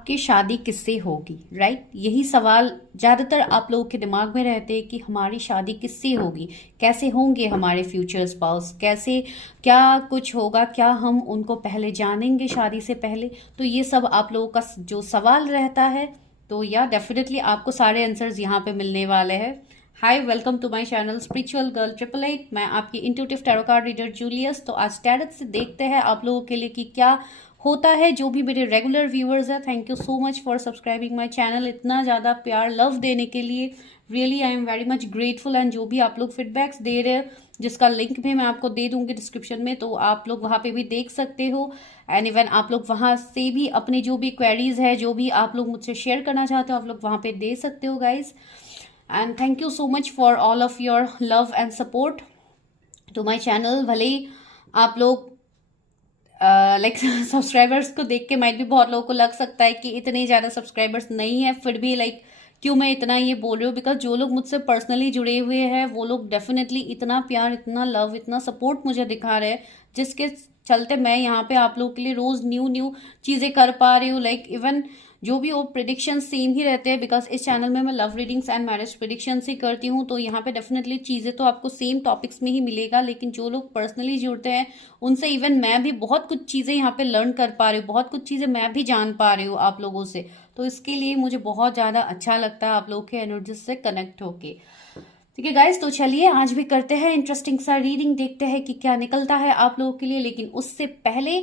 आपकी शादी किससे होगी, राइट? यही सवाल ज़्यादातर आप लोगों के दिमाग में रहते हैं कि हमारी शादी किससे होगी, कैसे होंगे हमारे फ्यूचर स्पाउस, कैसे, क्या कुछ होगा, क्या हम उनको पहले जानेंगे शादी से पहले। तो ये सब आप लोगों का जो सवाल रहता है, तो या डेफिनेटली आपको सारे आंसर्स यहाँ पे मिलने वाले हैं। Hi, welcome to my channel spiritual girl 888। मैं आपकी intuitive tarot card reader Julius. तो आज टैरोट से देखते हैं आप लोगों के लिए कि क्या होता है। जो भी मेरे रेगुलर व्यूअर्स हैं, thank you so much for subscribing my channel, इतना ज़्यादा प्यार लव देने के लिए really I am very much grateful. And जो भी आप लोग फीडबैक्स दे रहे हैं, जिसका लिंक भी मैं आपको दे दूंगी डिस्क्रिप्शन में, तो आप लोग वहाँ पे भी देख सकते हो। एंड इवन आप लोग वहाँ से भी अपनी जो भी क्वेरीज है, जो भी आप लोग मुझसे शेयर करना चाहते हो, आप लोग वहाँ पे दे सकते हो guys. And thank you so much for all of your love and support to my channel. भले ही आप लोग लाइक सब्सक्राइबर्स को देख के माइट भी बहुत लोगों को लग सकता है कि इतने ज़्यादा सब्सक्राइबर्स नहीं है, फिर भी लाइक क्यों मैं इतना ये बोल रही हूँ, बिकॉज जो लोग मुझसे पर्सनली जुड़े हुए हैं वो लोग डेफिनेटली इतना प्यार, इतना लव, इतना सपोर्ट मुझे दिखा रहे हैं, जिसके चलते मैं यहाँ पे आप लोगों के लिए रोज़ न्यू न्यू चीज़ें कर पा रही हूँ। लाइक इवन जो भी वो प्रिडिक्शन सेम ही रहते हैं, बिकॉज इस चैनल में मैं love readings and marriage predictions ही करती हूँ। तो यहाँ पे डेफिनेटली चीज़ें तो आपको सेम टॉपिक्स में ही मिलेगा, लेकिन जो लोग पर्सनली जुड़ते हैं उनसे इवन मैं भी बहुत कुछ चीज़ें यहाँ पे लर्न कर पा रही हूँ, बहुत कुछ चीज़ें मैं भी जान पा रही हूँ आप लोगों से। तो इसके लिए मुझे बहुत ज़्यादा अच्छा लगता है आप लोगों के एनर्जी से कनेक्ट होके। ठीक है गाइस, तो चलिए आज भी करते हैं इंटरेस्टिंग सा रीडिंग, देखते हैं कि क्या निकलता है आप लोगों के लिए। लेकिन उससे पहले,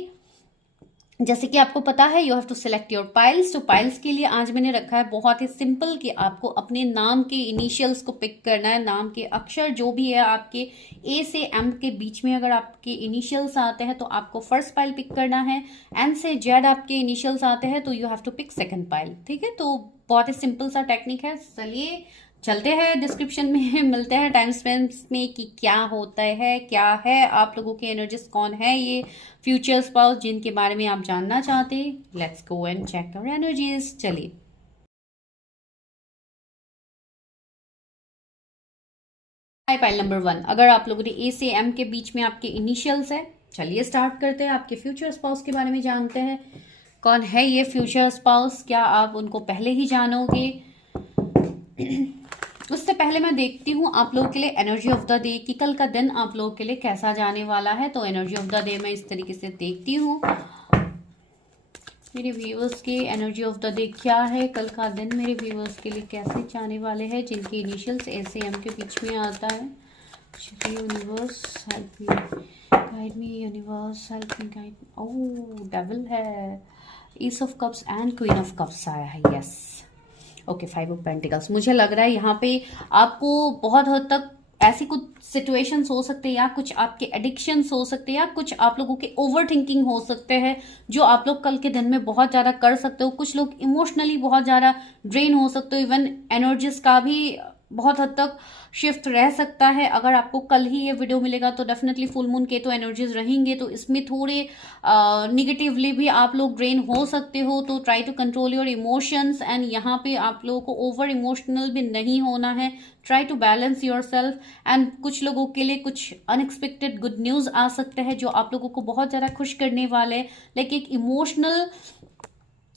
जैसे कि आपको पता है, you have to select your piles. तो पाइल्स के लिए आज मैंने रखा है बहुत ही सिंपल कि आपको अपने नाम के इनिशियल्स को पिक करना है। नाम के अक्षर जो भी है आपके ए से एम के बीच में अगर आपके इनिशियल्स आते हैं तो आपको फर्स्ट पाइल पिक करना है। एन से जेड आपके इनिशियल्स आते हैं तो you have to pick second pile. ठीक है, तो बहुत ही सिंपल सा टेक्निक है। चलिए चलते हैं, डिस्क्रिप्शन में मिलते हैं टाइम स्पेंस में कि क्या होता है, क्या है आप लोगों के एनर्जीज, कौन है ये फ्यूचर स्पाउस जिनके बारे में आप जानना चाहते हैं। Let's go and check your energies. चलिए, पाइल नंबर 1, अगर आप लोगों ने ए से एम के बीच में आपके इनिशियल्स है, चलिए स्टार्ट करते हैं। आपके फ्यूचर स्पाउस के बारे में जानते हैं। कौन है ये फ्यूचर स्पाउस, क्या आप उनको पहले ही जानोगे? उससे पहले मैं देखती हूँ आप लोगों के लिए एनर्जी ऑफ द डे कि कल का दिन आप लोगों के लिए कैसा जाने वाला है। तो एनर्जी ऑफ द डे मैं इस तरीके से देखती हूँ। मेरे व्यूअर्स के एनर्जी ऑफ द डे क्या है, कल का दिन मेरे व्यूअर्स के लिए कैसे जाने वाले हैं जिनके इनिशियल्स ए से एम के बीच में आता है। Universe help me, guide me, universe help me, guide me. Oh, devil है, ace of cups and queen of cups आया है। Yes, okay, 5 of pentacles. मुझे लग रहा है यहाँ पे आपको बहुत हद तक ऐसी कुछ सिचुएशंस हो सकते हैं, या कुछ आपके एडिक्शंस हो सकते हैं, या कुछ आप लोगों के ओवर थिंकिंग हो सकते हैं जो आप लोग कल के दिन में बहुत ज़्यादा कर सकते हो। कुछ लोग इमोशनली बहुत ज़्यादा ड्रेन हो सकते हो। इवन एनर्जीज का भी बहुत हद तक शिफ्ट रह सकता है। अगर आपको कल ही ये वीडियो मिलेगा तो डेफिनेटली फुल मून के तो एनर्जीज रहेंगे, तो इसमें थोड़े निगेटिवली भी आप लोग ड्रेन हो सकते हो। तो try to control your emotions. And यहाँ पे आप लोगों को ओवर इमोशनल भी नहीं होना है। Try to balance yourself. And कुछ लोगों के लिए कुछ अनएक्सपेक्टेड गुड न्यूज़ आ सकते हैं जो आप लोगों को बहुत ज़्यादा खुश करने वाले हैं। लाइक एक इमोशनल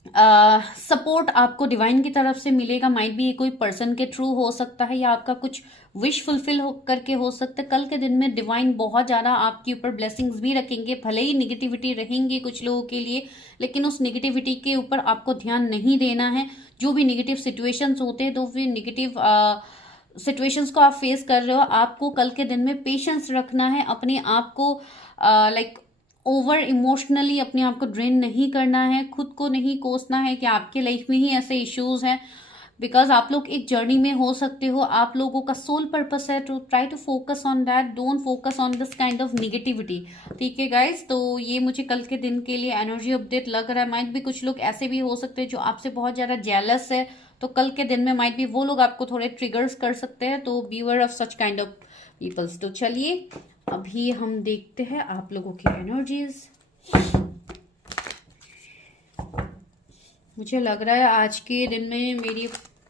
सपोर्ट आपको डिवाइन की तरफ से मिलेगा। माइट भी ये कोई पर्सन के थ्रू हो सकता है, या आपका कुछ विश फुलफिल हो करके हो सकता है। कल के दिन में डिवाइन बहुत ज़्यादा आपके ऊपर ब्लेसिंग्स भी रखेंगे। भले ही निगेटिविटी रहेंगे कुछ लोगों के लिए, लेकिन उस निगेटिविटी के ऊपर आपको ध्यान नहीं देना है। जो भी निगेटिव सिचुएशंस होते हैं, तो फिर निगेटिव सिचुएशंस को आप फेस कर रहे हो, आपको कल के दिन में पेशेंस रखना है। अपने आप को लाइक ओवर इमोशनली अपने आप को ड्रेन नहीं करना है, खुद को नहीं कोसना है कि आपके लाइफ में ही ऐसे इश्यूज हैं। बिकॉज आप लोग एक जर्नी में हो सकते हो, आप लोगों का सोल पर्पस है to try to focus on that, don't focus on this kind of negativity. ठीक है गाइज, तो ये मुझे कल के दिन के लिए एनर्जी अपडेट लग रहा है। माइट भी कुछ लोग ऐसे भी हो सकते हैं जो आपसे बहुत ज़्यादा जेलस है, तो कल के दिन में माइट भी वो लोग आपको थोड़े ट्रिगर्स कर सकते हैं। तो beware of such kind of peoples. तो चलिए अभी हम देखते हैं आप लोगों की एनर्जीज। मुझे लग रहा है आज के दिन में मेरी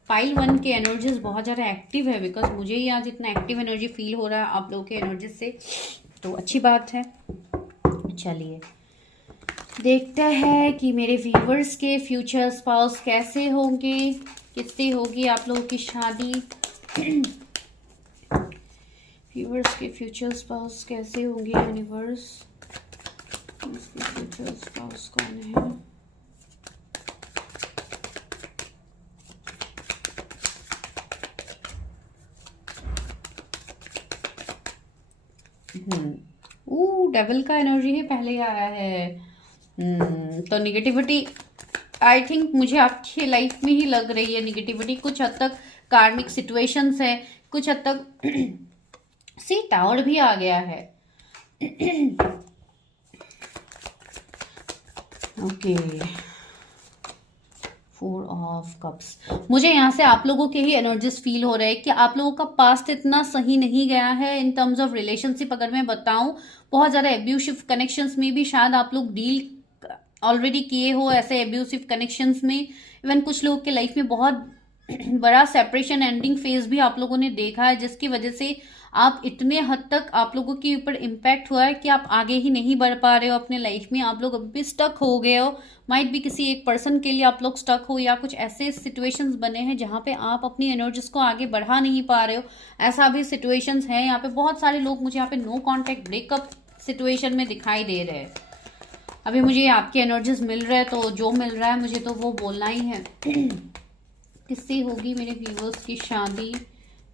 पाइल 1 के एनर्जीज बहुत ज़्यादा एक्टिव है, बिकॉज मुझे ही आज इतना एक्टिव एनर्जी फील हो रहा है आप लोगों के एनर्जीज से, तो अच्छी बात है। चलिए देखते हैं कि मेरे व्यूवर्स के फ्यूचर स्पाउस कैसे होंगे, किससे होगी आप लोगों की शादी। व्यूवर्स के फ्यूचर स्पाउस कैसे होंगे यूनिवर्स, इसके फ्यूचर स्पाउस कौन है। डेविल का एनर्जी ही पहले आया है। तो निगेटिविटी आई थिंक मुझे आपकी लाइफ में ही लग रही है। निगेटिविटी कुछ हद तक कार्मिक सिचुएशंस है, कुछ हद तक सी टावर भी आ गया है। Okay, 4 of cups. मुझे यहाँ से आप लोगों के ही एनर्जीज फील हो रहे हैं कि आप लोगों का पास्ट इतना सही नहीं गया है इन टर्म्स ऑफ रिलेशनशिप। अगर मैं बताऊं, बहुत ज़्यादा एब्यूसिव कनेक्शंस में भी शायद आप लोग डील ऑलरेडी किए हो ऐसे एब्यूसिव कनेक्शंस में। इवन कुछ लोगों के लाइफ में बहुत बड़ा सेपरेशन एंडिंग फेज भी आप लोगों ने देखा है, जिसकी वजह से आप इतने हद तक आप लोगों के ऊपर इम्पैक्ट हुआ है कि आप आगे ही नहीं बढ़ पा रहे हो अपने लाइफ में। आप लोग अभी भी स्टक हो गए हो। माइट भी किसी एक पर्सन के लिए आप लोग स्टक हो, या कुछ ऐसे सिचुएशंस बने हैं जहाँ पे आप अपनी एनर्जीज को आगे बढ़ा नहीं पा रहे हो। ऐसा भी सिचुएशंस है यहाँ पे। बहुत सारे लोग मुझे यहाँ पे नो कॉन्टेक्ट ब्रेकअप सिचुएशन में दिखाई दे रहे हैं। अभी मुझे आपकी एनर्जीज मिल रहे हैं, तो जो मिल रहा है मुझे तो वो बोलना ही है। किससे होगी मेरे व्यूवर्स की शादी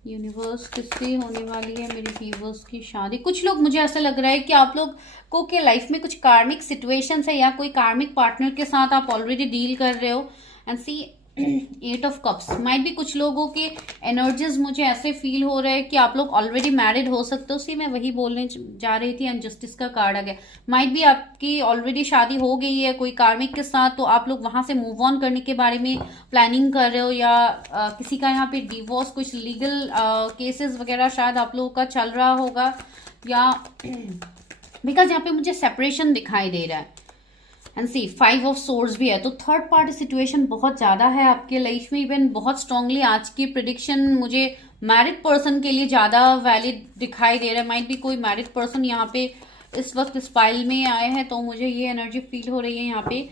यूनिवर्स, किससे होने वाली है मेरे व्यूवर्स की शादी। कुछ लोग, मुझे ऐसा लग रहा है कि आप लोग को के लाइफ में कुछ कार्मिक सिचुएशंस है, या कोई कार्मिक पार्टनर के साथ आप ऑलरेडी डील कर रहे हो। And see 8 of cups, might भी कुछ लोगों के एनर्जीज मुझे ऐसे फील हो रहे हैं कि आप लोग ऑलरेडी मैरिड हो सकते हो। सी मैं वही बोलने जा रही थी। एंड जस्टिस का कार्ड आ गया। माइट भी आपकी ऑलरेडी शादी हो गई है कोई कार्मिक के साथ, तो आप लोग वहां से मूव ऑन करने के बारे में प्लानिंग कर रहे हो, या किसी का यहाँ पे डिवोर्स, कुछ लीगल केसेस वगैरह शायद आप लोगों का चल रहा होगा, या बिकॉज यहाँ पे मुझे सेपरेशन दिखाई दे रहा है। एंड सी 5 ऑफ सोर्ड्स भी है, तो थर्ड पार्टी सिचुएशन बहुत ज्यादा है आपके लाइफ में। इवन बहुत स्ट्रांगली आज की प्रिडिक्शन मुझे मैरिड पर्सन के लिए ज्यादा वैलिड दिखाई दे रहा है। माइट भी कोई मैरिड पर्सन यहाँ पे इस वक्त इस पाइल में आए हैं, तो मुझे ये एनर्जी फील हो रही है यहाँ पे।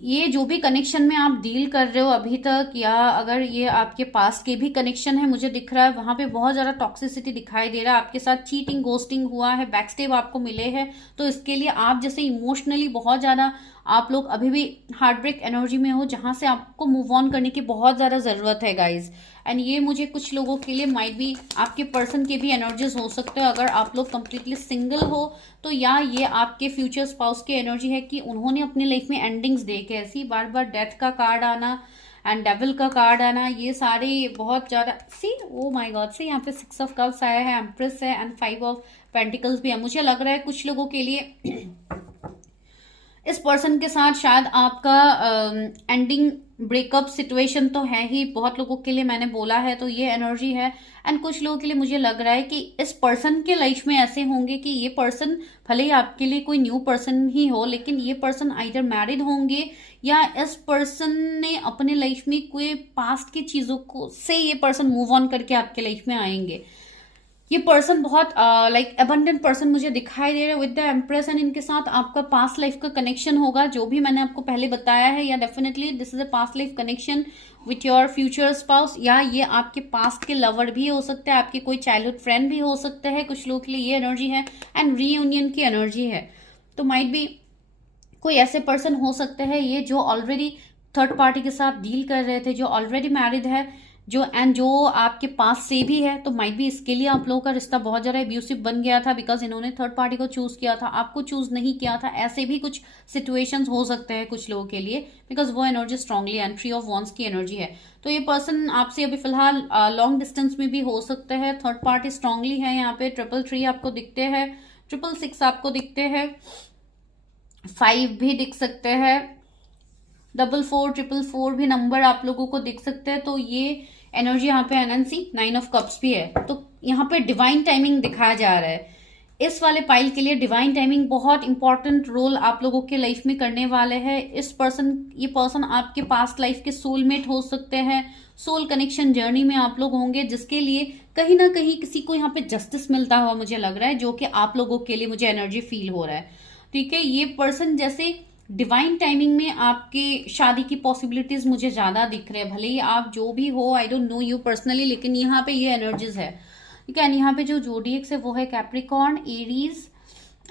ये जो भी कनेक्शन में आप डील कर रहे हो अभी तक, या अगर ये आपके पास के भी कनेक्शन है, मुझे दिख रहा है वहां पे बहुत ज्यादा टॉक्सिसिटी दिखाई दे रहा है। आपके साथ चीटिंग, घोस्टिंग हुआ है, बैकस्टेप आपको मिले हैं, तो इसके लिए आप जैसे इमोशनली बहुत ज्यादा आप लोग अभी भी हार्ट ब्रेक एनर्जी में हो, जहां से आपको मूव ऑन करने की बहुत ज्यादा जरूरत है गाइज। एंड ये मुझे कुछ लोगों के लिए माइट भी आपके पर्सन के भी एनर्जीज हो सकते हो। अगर आप लोग कंप्लीटली सिंगल हो तो, या ये आपके फ्यूचर स्पाउस की एनर्जी है कि उन्होंने अपनी लाइफ में एंडिंग्स देखे। ऐसी बार बार डेथ का कार्ड आना एंड डेविल का कार्ड आना, ये सारे बहुत ज्यादा सी ओ माय गॉड से यहाँ पे 6 ऑफ कप्स आया है, एम्प्रेस है, एंड 5 ऑफ पेंटिकल्स भी है। मुझे लग रहा है कुछ लोगों के लिए इस पर्सन के साथ शायद आपका एंडिंग ब्रेकअप सिचुएशन तो है ही। बहुत लोगों के लिए मैंने बोला है, तो ये एनर्जी है। एंड कुछ लोगों के लिए मुझे लग रहा है कि इस पर्सन के लाइफ में ऐसे होंगे कि ये पर्सन भले ही आपके लिए कोई न्यू पर्सन ही हो, लेकिन ये पर्सन आइदर मैरिड होंगे, या इस पर्सन ने अपने लाइफ में कोई पास्ट की चीजों को से ये पर्सन मूव ऑन करके आपके लाइफ में आएंगे। ये पर्सन बहुत लाइक अबंडेंट पर्सन मुझे दिखाई दे रहा है विद द एम्प्रेस। एंड इनके साथ आपका पास्ट लाइफ का कनेक्शन होगा, जो भी मैंने आपको पहले बताया है, या definitely this is a past life connection with your future spouse, या ये आपके पास्ट के लवर भी हो सकते हैं, आपके कोई चाइल्डहुड फ्रेंड भी हो सकते हैं। कुछ लोगों के लिए ये एनर्जी है। एंड रीयूनियन की एनर्जी है, तो माइट भी कोई ऐसे पर्सन हो सकते हैं ये जो ऑलरेडी थर्ड पार्टी के साथ डील कर रहे थे, जो ऑलरेडी मैरिड है, जो आपके पास से भी है। तो माइट भी इसके लिए आप लोगों का रिश्ता बहुत ज्यादा एब्यूसिव बन गया था, बिकॉज इन्होंने थर्ड पार्टी को चूज किया था, आपको चूज नहीं किया था। ऐसे भी कुछ सिचुएशंस हो सकते हैं कुछ लोगों के लिए, बिकॉज वो energy strongly and 3 of wands की एनर्जी है। तो ये पर्सन आपसे अभी फिलहाल लॉन्ग डिस्टेंस में भी हो सकते हैं। थर्ड पार्टी स्ट्रांगली है यहाँ पे। 333 आपको दिखते हैं, 666 आपको दिखते हैं, 5 भी दिख सकते हैं, 44 444 भी नंबर आप लोगों को दिख सकते हैं। तो ये एनर्जी यहाँ पे एनएनसी 9 ऑफ कप्स भी है। तो यहाँ पे डिवाइन टाइमिंग दिखाया जा रहा है। इस वाले पाइल के लिए डिवाइन टाइमिंग बहुत इंपॉर्टेंट रोल आप लोगों के लाइफ में करने वाले हैं। ये पर्सन आपके पास्ट लाइफ के सोलमेट हो सकते हैं। सोल कनेक्शन जर्नी में आप लोग होंगे, जिसके लिए कहीं ना कहीं किसी को यहाँ पे जस्टिस मिलता हुआ मुझे लग रहा है, जो कि आप लोगों के लिए मुझे एनर्जी फील हो रहा है। ठीक है, ये पर्सन जैसे डिवाइन टाइमिंग में आपके शादी की पॉसिबिलिटीज मुझे ज्यादा दिख रहे हैं। भले ही आप जो भी हो, I don't know you personally, लेकिन यहाँ पे ये एनर्जीज है। ठीक है, यहाँ पे जो जोडिएक्स है वो है कैप्रिकॉर्न, एरीज,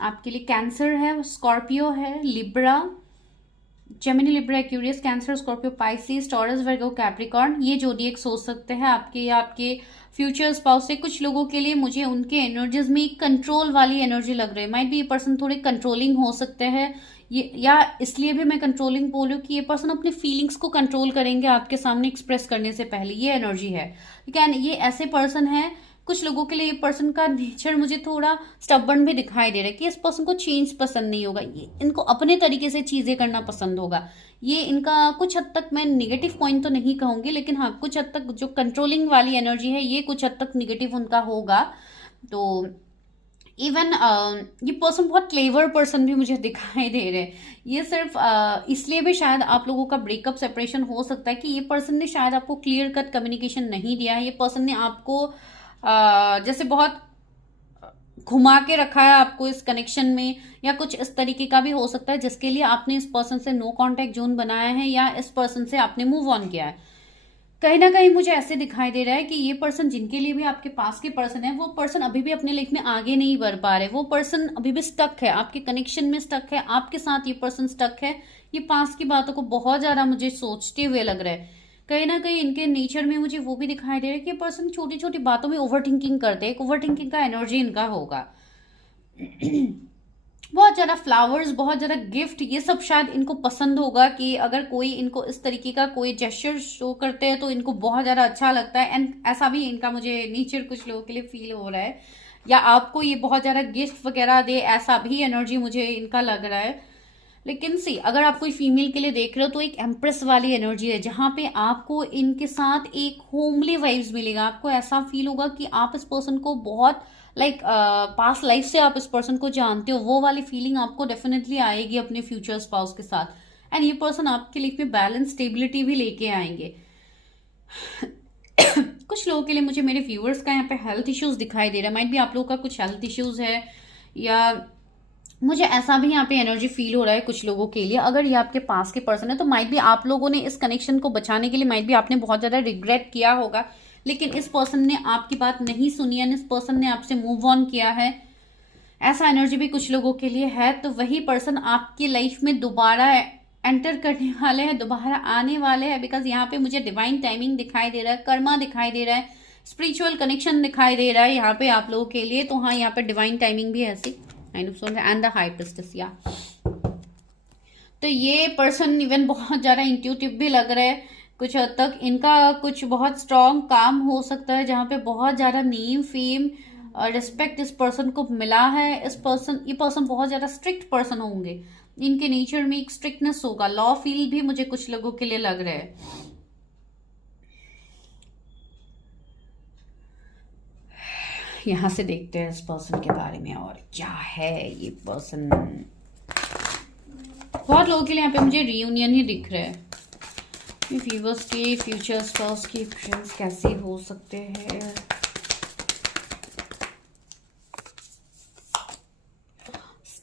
आपके लिए कैंसर है, स्कॉर्पियो है, Libra, Gemini, Libra, Aquarius, Cancer, Scorpio, Pisces, Taurus, Virgo, Capricorn, ये जोडिएक्स हो सकते हैं आपके या आपके फ्यूचर स्पाउस से। कुछ लोगों के लिए मुझे उनके एनर्जीज में कंट्रोल वाली एनर्जी लग रही है। माइट भी ये पर्सन थोड़े कंट्रोलिंग हो सकते हैं, ये या इसलिए भी मैं कंट्रोलिंग बोल रही हूँ कि ये पर्सन अपने फीलिंग्स को कंट्रोल करेंगे आपके सामने एक्सप्रेस करने से पहले, ये एनर्जी है। ठीक है, ये ऐसे पर्सन है, कुछ लोगों के लिए ये पर्सन का नेचर मुझे थोड़ा स्टबर्न भी दिखाई दे रहा है कि इस पर्सन को चेंज पसंद नहीं होगा, ये इनको अपने तरीके से चीजें करना पसंद होगा। ये इनका कुछ हद तक, मैं निगेटिव पॉइंट तो नहीं कहूंगी, लेकिन हाँ कुछ हद तक जो कंट्रोलिंग वाली एनर्जी है ये कुछ हद तक निगेटिव उनका होगा। तो इवन ये पर्सन बहुत क्लेवर पर्सन भी मुझे दिखाई दे रहे हैं। ये सिर्फ इसलिए भी शायद आप लोगों का ब्रेकअप सेपरेशन हो सकता है कि ये पर्सन ने शायद आपको क्लियर कट कम्युनिकेशन नहीं दिया है। ये पर्सन ने आपको जैसे बहुत घुमा के रखा है आपको इस कनेक्शन में, या कुछ इस तरीके का भी हो सकता है जिसके लिए आपने इस पर्सन से नो कांटेक्ट जोन बनाया है या इस पर्सन से आपने मूव ऑन किया है। कहीं ना कहीं मुझे ऐसे दिखाई दे रहा है कि ये पर्सन जिनके लिए भी आपके पास के पर्सन है, वो पर्सन अभी भी अपने लाइफ में आगे नहीं बढ़ पा रहे। वो पर्सन अभी भी स्टक है, आपके कनेक्शन में स्टक है, आपके साथ ये पर्सन स्टक है। ये पास की बातों को बहुत ज्यादा मुझे सोचते हुए लग रहा है। कहीं ना कहीं इनके नेचर में मुझे वो भी दिखाई दे रहा है कि पर्सन छोटी छोटी बातों में ओवर थिंकिंग करते हैं। ओवर थिंकिंग का एनर्जी इनका होगा। बहुत ज्यादा फ्लावर्स, बहुत ज्यादा गिफ्ट, ये सब शायद इनको पसंद होगा कि अगर कोई इनको इस तरीके का कोई जेस्चर शो करते हैं तो इनको बहुत ज्यादा अच्छा लगता है। एंड ऐसा भी इनका मुझे नेचर कुछ लोगों के लिए फील हो रहा है, या आपको ये बहुत ज्यादा गिफ्ट वगैरह दे, ऐसा भी एनर्जी मुझे इनका लग रहा है। लेकिन सी, अगर आप कोई फीमेल के लिए देख रहे हो तो एक एम्प्रेस वाली एनर्जी है, जहां पे आपको इनके साथ एक होमली वाइब्स मिलेगा। आपको ऐसा फील होगा कि आप इस पर्सन को बहुत लाइक पास्ट लाइफ से आप इस पर्सन को जानते हो, वो वाली फीलिंग आपको डेफिनेटली आएगी अपने फ्यूचर स्पाउस के साथ। एंड ये पर्सन आपके लाइफ में बैलेंस, स्टेबिलिटी भी लेके आएंगे। कुछ लोगों के लिए मुझे मेरे व्यूअर्स का यहाँ पे हेल्थ इश्यूज दिखाई दे रहा है। माइट भी आप लोगों का कुछ हेल्थ इश्यूज है, या मुझे ऐसा भी यहाँ पे एनर्जी फील हो रहा है कुछ लोगों के लिए। अगर ये आपके पास के पर्सन है तो माइट भी आप लोगों ने इस कनेक्शन को बचाने के लिए माइट भी आपने बहुत ज्यादा रिग्रेट किया होगा, लेकिन इस पर्सन ने आपकी बात नहीं सुनी है, इस पर्सन ने आपसे मूव ऑन किया है। ऐसा एनर्जी भी कुछ लोगों के लिए है। तो वही पर्सन आपकी लाइफ में दोबारा एंटर करने वाले हैं, दोबारा आने वाले हैं, बिकॉज यहाँ पे मुझे डिवाइन टाइमिंग दिखाई दे रहा है, कर्मा दिखाई दे रहा है, स्पिरिचुअल कनेक्शन दिखाई दे रहा है यहाँ पे आप लोगों के लिए। तो हाँ, यहाँ पे डिवाइन टाइमिंग भी है ऐसी एंड द हाई प्रिस्टेस, या तो ये पर्सन इवन बहुत ज्यादा इंट्यूटिव भी लग रहा है कुछ हद तक। इनका कुछ बहुत स्ट्रॉन्ग काम हो सकता है जहाँ पे बहुत ज्यादा नेम, फेम, रिस्पेक्ट इस पर्सन को मिला है। ये पर्सन बहुत ज्यादा स्ट्रिक्ट पर्सन होंगे, इनके नेचर में एक स्ट्रिक्टनेस होगा, लॉ फील भी मुझे कुछ लोगों के लिए लग रहा है। यहां से देखते हैं इस पर्सन के बारे में और क्या है ये पर्सन। बहुत लोगों के लिए यहाँ पे मुझे रियूनियन ही दिख रहा है। व्यूअर्स के फ्यूचर स्पाउस के फ्रेंड्स कैसे हो सकते हैं।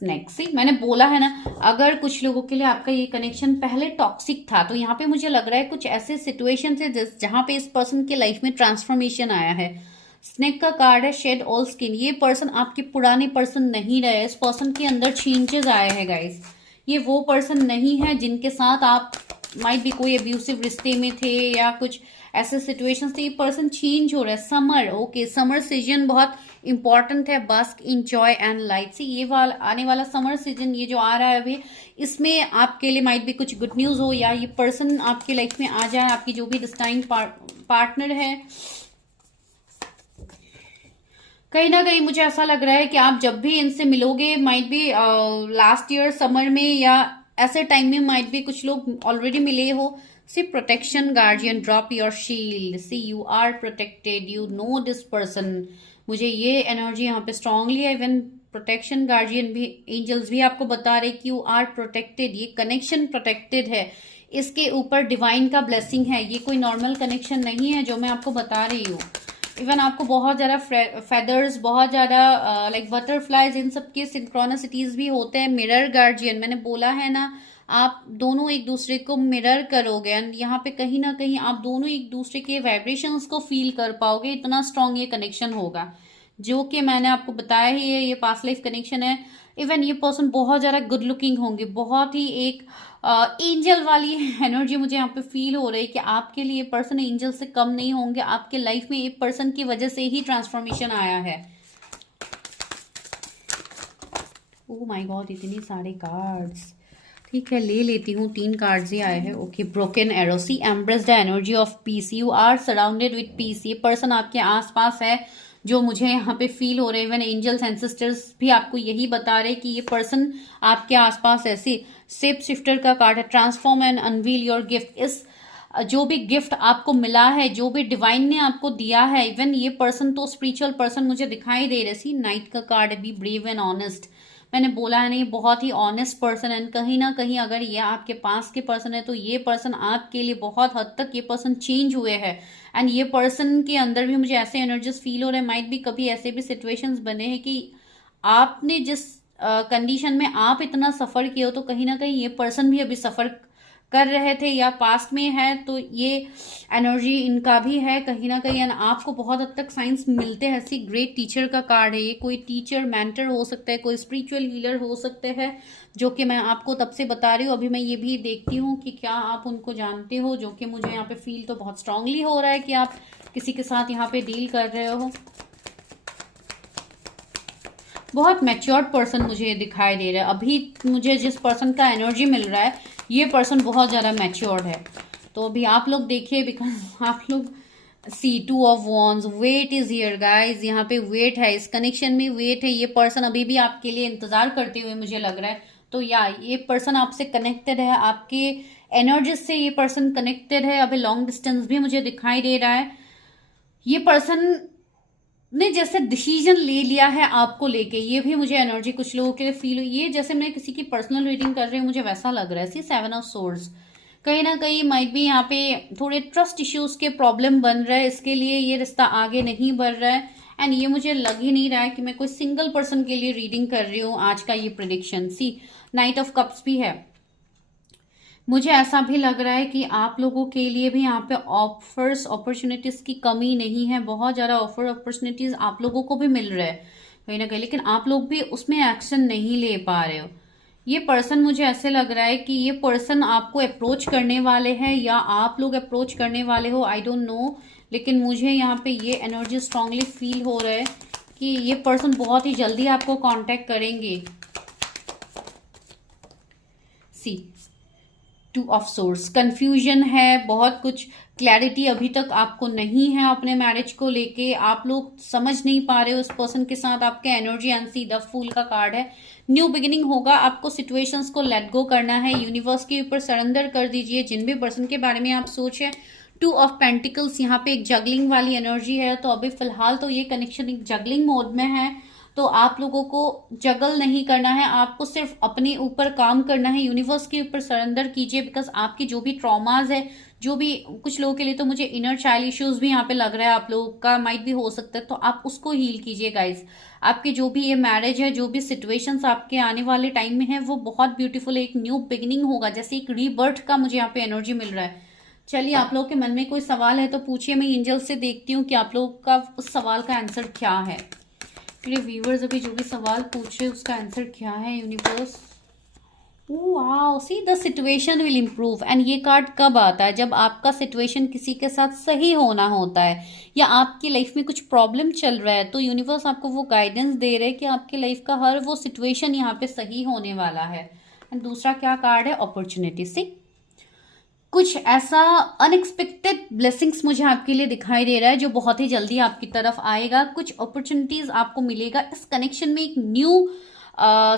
नेक्स्ट, मैंने बोला है ना, अगर कुछ लोगों के लिए आपका ये कनेक्शन पहले टॉक्सिक था, तो यहाँ पे मुझे लग रहा है कुछ ऐसे सिचुएशन है जहां पे इस पर्सन के लाइफ में ट्रांसफॉर्मेशन आया है। स्नेक का कार्ड है, शेड ऑल स्किन। ये पर्सन आपके पुराने पर्सन नहीं रहे, इस पर्सन के अंदर चेंजेस आए हैं गाइस। ये वो पर्सन नहीं है जिनके साथ आप माइट भी कोई अब्यूसिव रिश्ते में थे या कुछ ऐसे सिचुएशंस थे। ये पर्सन चेंज हो रहा है। समर, ओके, समर सीजन बहुत इंपॉर्टेंट है। बस्क, इंजॉय एंड लाइट। सी, ये वाला आने वाला समर सीजन ये जो आ रहा है अभी, इसमें आपके लिए माइट भी कुछ गुड न्यूज हो, या ये पर्सन आपकी लाइफ में आ जाए, आपकी जो भी डिस्टाइन पार्टनर है। कहीं ना कहीं मुझे ऐसा लग रहा है कि आप जब भी इनसे मिलोगे, माइट भी लास्ट ईयर समर में या ऐसे टाइम में, माइट भी कुछ लोग ऑलरेडी मिले हो। See, protection, guardian, drop your shield. See, you are protected, you know this person. मुझे ये एनर्जी यहाँ पे स्ट्रांगली है। इवन प्रोटेक्शन, गार्जियन भी, एंजल्स भी आपको बता रहे कि यू आर प्रोटेक्टेड। ये कनेक्शन प्रोटेक्टेड है, इसके ऊपर डिवाइन का ब्लेसिंग है। ये कोई नॉर्मल कनेक्शन नहीं है जो मैं आपको बता रही हूँ। इवन आपको बहुत ज़्यादा फेदर्स, बहुत ज़्यादा लाइक बटरफ्लाइज, इन सब के सिंक्रोनिसिटीज भी होते हैं। मिरर गार्जियन, मैंने बोला है ना, आप दोनों एक दूसरे को मिरर करोगे एंड यहाँ पे कहीं ना कहीं आप दोनों एक दूसरे के वाइब्रेशंस को फील कर पाओगे। इतना स्ट्रांग ये कनेक्शन होगा, जो कि मैंने आपको बताया ही है, ये पास्ट लाइफ कनेक्शन है। इवन ये पर्सन बहुत ज़्यादा गुड लुकिंग होंगे, बहुत ही एक एंजल वाली एनर्जी मुझे यहाँ पे फील हो रही है कि आपके लिए पर्सन एंजल से कम नहीं होंगे। आपके लाइफ में एक पर्सन की वजह से ही ट्रांसफॉर्मेशन आया है। ओह माय गॉड, इतनी सारे कार्ड्स। ठीक है, ले लेती हूँ, 3 कार्ड्स ही आए हैं। Okay, broken arrow, see embrace the energy of peace, you are surrounded with peace. ये पर्सन आपके आसपास है, जो मुझे यहाँ पे फील हो रहे हैं। इवन एंजल्स एंड सिस्टर्स भी आपको यही बता रहे कि ये पर्सन आपके आसपास है। सी शेप शिफ्टर का कार्ड है, transform and unveil your gift. इस जो भी गिफ्ट आपको मिला है, जो भी डिवाइन ने आपको दिया है, इवन ये पर्सन तो स्पिरिचुअल पर्सन मुझे दिखाई दे रहे। सी नाइट का कार्ड है, बी ब्रेव एंड ऑनेस्ट। मैंने बोला है नहीं, बहुत ही ऑनेस्ट पर्सन है। कहीं ना कहीं अगर ये आपके पास के पर्सन है तो ये पर्सन आपके लिए बहुत हद तक ये पर्सन चेंज हुए हैं। एंड ये पर्सन के अंदर भी मुझे ऐसे एनर्जीज फील हो रहे हैं। माइट भी कभी ऐसे भी सिचुएशंस बने हैं कि आपने जिस कंडीशन में आप इतना सफर किए हो, तो कहीं ना कहीं ये पर्सन भी अभी सफर कर रहे थे या पास्ट में है, तो ये एनर्जी इनका भी है कहीं ना कहीं। आपको बहुत हद तक साइंस मिलते हैं। ऐसी ग्रेट टीचर का कार्ड है, ये कोई टीचर मेंटर हो सकता है, कोई स्पिरिचुअल हीलर हो सकते हैं, जो कि मैं आपको तब से बता रही हूँ। अभी मैं ये भी देखती हूँ कि क्या आप उनको जानते हो, जो कि मुझे यहाँ पे फील तो बहुत स्ट्रांगली हो रहा है कि आप किसी के साथ यहाँ पे डील कर रहे हो। बहुत मैच्योर्ड पर्सन मुझे दिखाई दे रहा है। अभी मुझे जिस पर्सन का एनर्जी मिल रहा है, ये पर्सन बहुत ज़्यादा मैच्योर्ड है। तो अभी आप लोग देखिए, बिकॉज आप लोग see 2 of wands, wait is here guys. यहाँ पे वेट है, इस कनेक्शन में वेट है। ये पर्सन अभी भी आपके लिए इंतजार करते हुए मुझे लग रहा है। तो या ये पर्सन आपसे कनेक्टेड है, आपके एनर्जी से ये पर्सन कनेक्टेड है। अभी लॉन्ग डिस्टेंस भी मुझे दिखाई दे रहा है। ये पर्सन ने जैसे डिसीजन ले लिया है आपको लेके, ये भी मुझे एनर्जी कुछ लोगों के फील हुई। ये जैसे मैं किसी की पर्सनल रीडिंग कर रही हूँ, मुझे वैसा लग रहा है। सी 7 ऑफ सोर्ड्स, कहीं ना कहीं माइट भी यहाँ पे थोड़े ट्रस्ट इश्यूज के प्रॉब्लम बन रहा है, इसके लिए ये रिश्ता आगे नहीं बढ़ रहा है। एंड ये मुझे लग ही नहीं रहा है कि मैं कोई सिंगल पर्सन के लिए रीडिंग कर रही हूँ आज का ये prediction. See knight of cups भी है। मुझे ऐसा भी लग रहा है कि आप लोगों के लिए भी यहाँ पे ऑफर्स, अपॉर्चुनिटीज की कमी नहीं है। बहुत ज़्यादा ऑफर, अपॉर्चुनिटीज आप लोगों को भी मिल रहा है कहीं ना कहीं, लेकिन आप लोग भी उसमें एक्शन नहीं ले पा रहे हो। ये पर्सन, मुझे ऐसे लग रहा है कि ये पर्सन आपको अप्रोच करने वाले हैं या आप लोग अप्रोच करने वाले हो, आई डोंट नो। लेकिन मुझे यहाँ पे ये एनर्जी स्ट्रांगली फील हो रहा है कि ये पर्सन बहुत ही जल्दी आपको कांटेक्ट करेंगे। सी 2 ऑफ सोर्स, कंफ्यूजन है, बहुत कुछ क्लैरिटी अभी तक आपको नहीं है अपने मैरिज को लेके। आप लोग समझ नहीं पा रहे हो उस पर्सन के साथ आपके energy. And see the fool का कार्ड है, न्यू बिगिनिंग होगा। आपको सिचुएशंस को लेट गो करना है, यूनिवर्स के ऊपर सरेंडर कर दीजिए जिन भी पर्सन के बारे में आप सोचे। 2 ऑफ पेंटिकल्स, यहाँ पे एक जगलिंग वाली एनर्जी है। तो अभी फिलहाल तो ये कनेक्शन एक जगलिंग मोड में है, तो आप लोगों को जगल नहीं करना है, आपको सिर्फ अपने ऊपर काम करना है, यूनिवर्स के ऊपर सरेंडर कीजिए। बिकॉज आपकी जो भी ट्रॉमाज है, जो भी कुछ लोगों के लिए तो मुझे इनर चाइल्ड इश्यूज भी यहाँ पे लग रहा है, आप लोगों का माइट भी हो सकता है, तो आप उसको हील कीजिए गाइज। आपके जो भी ये मैरिज है, जो भी सिचुएशंस आपके आने वाले टाइम में है, वो बहुत ब्यूटीफुल, एक न्यू बिगिनिंग होगा, जैसे एक रीबर्थ का मुझे यहाँ पे एनर्जी मिल रहा है। चलिए, आप लोगों के मन में कोई सवाल है तो पूछिए, मैं एंजल से देखती हूँ कि आप लोगों का उस सवाल का आंसर क्या है। मेरे व्यूवर्स अभी जो भी सवाल पूछ रहे हैं उसका आंसर क्या है universe. Wow, see the situation will improve. And ये कार्ड कब आता है? जब आपका सिचुएशन किसी के साथ सही होना होता है या आपकी लाइफ में कुछ प्रॉब्लम चल रहा है, तो यूनिवर्स आपको वो गाइडेंस दे रहे हैं कि आपकी लाइफ का हर वो सिचुएशन यहाँ पे सही होने वाला है। एंड दूसरा क्या कार्ड है? अपॉर्चुनिटी। सी कुछ ऐसा अनएक्सपेक्टेड ब्लेसिंग्स मुझे आपके लिए दिखाई दे रहा है जो बहुत ही जल्दी आपकी तरफ आएगा। कुछ अपॉर्चुनिटीज आपको मिलेगा इस कनेक्शन में, एक न्यू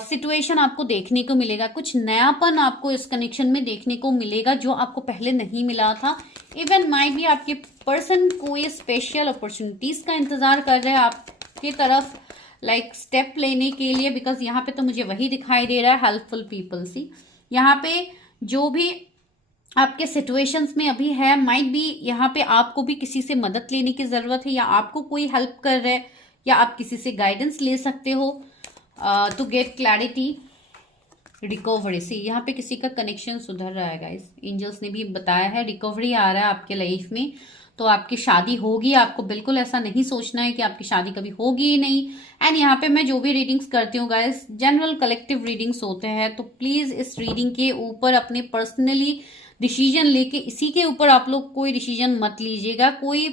सिचुएशन आपको देखने को मिलेगा, कुछ नयापन आपको इस कनेक्शन में देखने को मिलेगा जो आपको पहले नहीं मिला था। इवन माइट भी आपके पर्सन कोई स्पेशल अपॉर्चुनिटीज का इंतजार कर रहे हैं आपकी तरफ, लाइक स्टेप लेने के लिए। बिकॉज यहाँ पे तो मुझे वही दिखाई दे रहा है, हेल्पफुल पीपल। सी यहाँ पे जो भी आपके सिचुएशंस में अभी है, माइट भी यहाँ पे आपको भी किसी से मदद लेने की जरूरत है, या आपको कोई हेल्प कर रहा है, या आप किसी से गाइडेंस ले सकते हो टू गेट क्लैरिटी। रिकवरी, सी यहाँ पे किसी का कनेक्शन सुधर रहा है गाइस, एंजल्स ने भी बताया है रिकवरी आ रहा है आपके लाइफ में। तो आपकी शादी होगी, आपको बिल्कुल ऐसा नहीं सोचना है कि आपकी शादी कभी होगी ही नहीं। एंड यहाँ पे मैं जो भी रीडिंग्स करती हूँ गाइस, जनरल कलेक्टिव रीडिंग्स होते हैं, तो प्लीज इस रीडिंग के ऊपर अपने पर्सनली डिसीजन लेके इसी के ऊपर आप लोग कोई डिसीजन मत लीजिएगा, कोई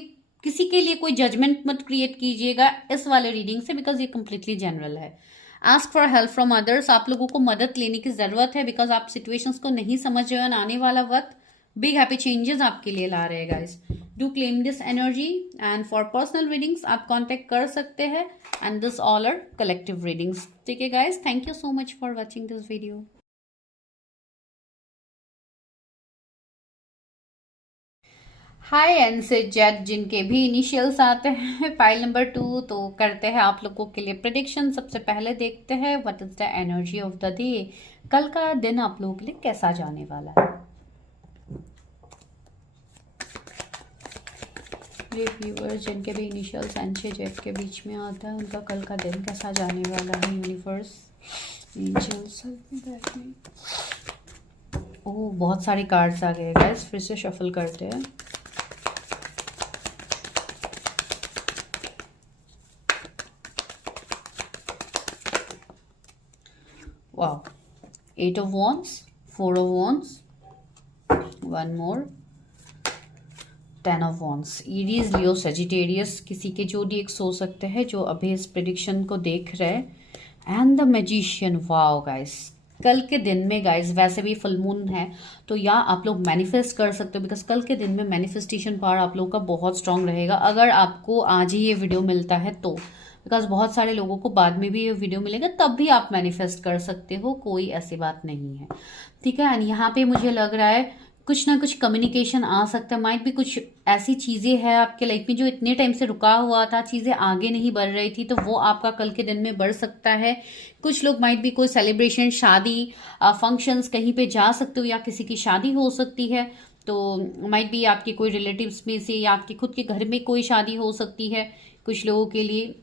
किसी के लिए कोई जजमेंट मत क्रिएट कीजिएगा इस वाले रीडिंग से, बिकॉज ये कंप्लीटली जनरल है। Ask for help from others, आप लोगों को मदद लेने की जरूरत है, बिकॉज आप सिचुएशंस को नहीं समझ रहे हो। आने वाला वक्त बिग हैप्पी चेंजेस आपके लिए ला रहे guys. Do claim this energy and for personal readings आप कांटेक्ट कर सकते हैं। And this all are collective readings. ठीक है guys, thank you so much for watching this video. Hi N से जेड, जिनके भी इनिशियल्स आते हैं पाइल नंबर 2, तो करते हैं आप लोगों के लिए प्रिडिक्शन। सबसे पहले देखते हैं what is the energy of the day, कल का दिन आप लोगों के लिए कैसा जाने वाला है। ये व्यूअर्स जिनके भी इनिशियल्स एन से जेड के बीच में आता है, उनका कल का दिन कैसा जाने वाला है। यूनिवर्स, एंजल्स, ओह बहुत सारे कार्ड्स आ गए गाइस, फिर से शफल करते हैं। Wow, 8 of Wands, 4 of Wands, one more, 10 of Wands। Aries, Leo, Sagittarius किसी के जोडिएक्स हो सकते हैं जो अभी इस प्रिडिक्शन को देख रहे हैं। And the magician, wow guys, कल के दिन में गाइस वैसे भी फुल मून है, तो या आप लोग मैनिफेस्ट कर सकते हो, बिकॉज कल के दिन में मैनिफेस्टेशन पावर आप लोगों का बहुत स्ट्रांग रहेगा। अगर आपको आज ही ये वीडियो मिलता है तो, बिकॉज बहुत सारे लोगों को बाद में भी ये वीडियो मिलेगा, तब भी आप मैनिफेस्ट कर सकते हो, कोई ऐसी बात नहीं है। ठीक है, एंड यहाँ पे मुझे लग रहा है कुछ ना कुछ कम्युनिकेशन आ सकता है। माइट भी कुछ ऐसी चीज़ें हैं आपके लाइफ में जो इतने टाइम से रुका हुआ था, चीज़ें आगे नहीं बढ़ रही थी, तो वो आपका कल के दिन में बढ़ सकता है। कुछ लोग माइट भी कोई सेलिब्रेशन, शादी, फंक्शंस कहीं पे जा सकते हो, या किसी की शादी हो सकती है। तो माइट भी आपके कोई रिलेटिव्स में से या आपके खुद के घर में कोई शादी हो सकती है कुछ लोगों के लिए,